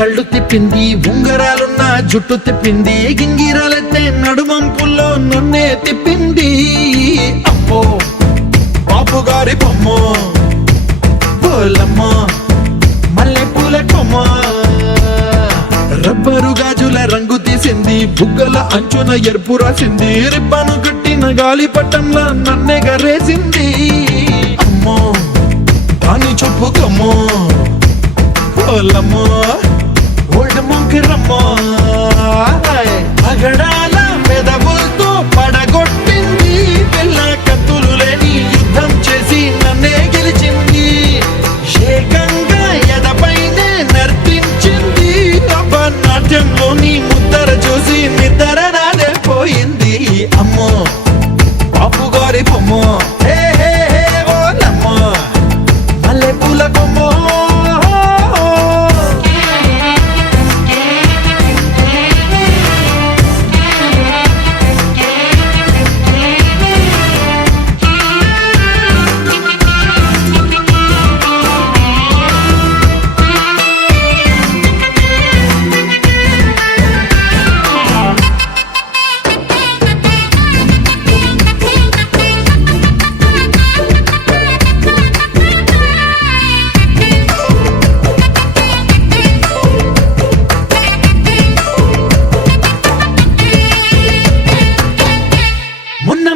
కళ్ళు తిప్పింది, ఉంగరాలున్న జుట్టు తిప్పింది, గింగిరాలెత్తే నడుమంపుల్లో నన్నే తిప్పింది. అమ్మో బాపు గారి బొమ్మ, పోలమ్మ మల్లె పూల కొమ్మ, రబ్బరు గాజుల రంగు తీసింది, బుగ్గల అంచున ఎరుపు రాసింది, రిబ్బను కట్టిన గాలి పట్టంలా నన్నే గరేసింది. అమ్మో దాని చెప్పుకమ్మో, పోలమ్మో ఓల్డ్ మొంకిరమ్మో, పగడాల పెదవులతో పడగొట్టింది, పిల్ల కత్తులు లేని యుద్ధం చేసి నన్నే గెలిచింది, ఏకంగా ఎదపైనే నర్తించింది, నాట్యంలోని ముద్దర చూసి నిద్ర నానే పోయింది. అమ్మో బాపు గారి బొమ్మ, హే హే హే ఓలమ్మ మల్లె పూల కొమ్మ.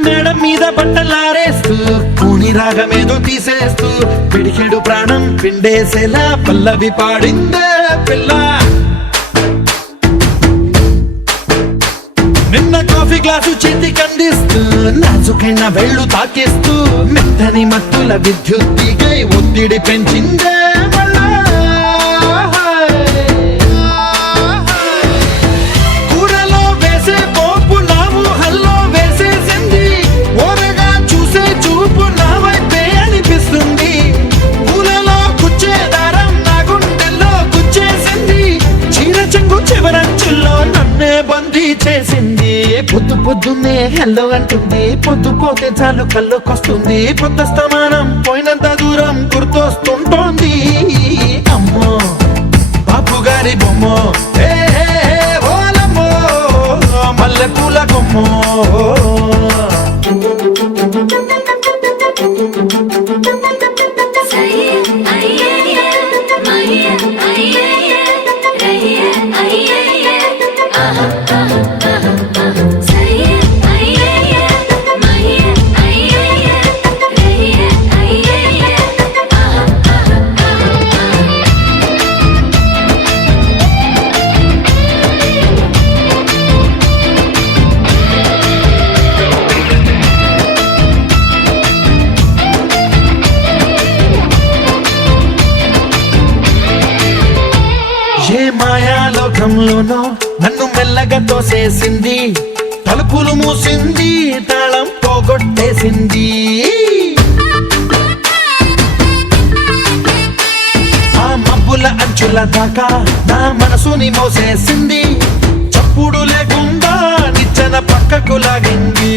మేడం మీద బట్టలారేస్తూ కూని రాగమేదో తీసేస్తూ పిడికెడు ప్రాణం పిండేసేలా పల్లవి పాడిందే పిల్ల. నిన్న కాఫీ గ్లాసు చేతి కందిస్తూ నాజుకైన వెళ్ళు తాకేస్తూ మెత్తని మత్తుల విద్యుత్తికై ఒత్తిడి పెంచిందే మళ్ళా. చేసింది పొద్దు పొద్దున్నే హెల్లో అంటుంది, పొద్దు పోతే చాలు కళ్ళొకొస్తుంది, పొద్దస్తమానం పోయినంత దూరం గుర్తొస్తుంటోంది. అమ్మో బాపు గారి బొమ్మ, హే హే హే ఓలమ్మో మల్లె పూల కొమ్మ. ఏ మాయాలోకంలోనో నన్ను మెల్లగా తోసేసింది, తలుపులు మూసింది, తాళం పోగొట్టేసింది. ఆ మబ్బుల అంచుల దాకా నా మనసుని మోసేసింది, చప్పుడు లేకుండా నిచ్చెన పక్కకు లాగింది.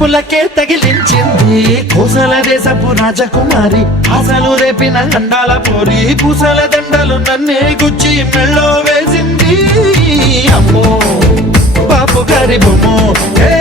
పులకే తగిలించింది, కోసల దేశపు రాజకుమారి, ఆశలు రేపిన అండాల పోరి, పూసల దండలు నన్నే గుచ్చి మెళ్ళో వేసింది. అమ్మో బాపు గారి బొమ్మ, హే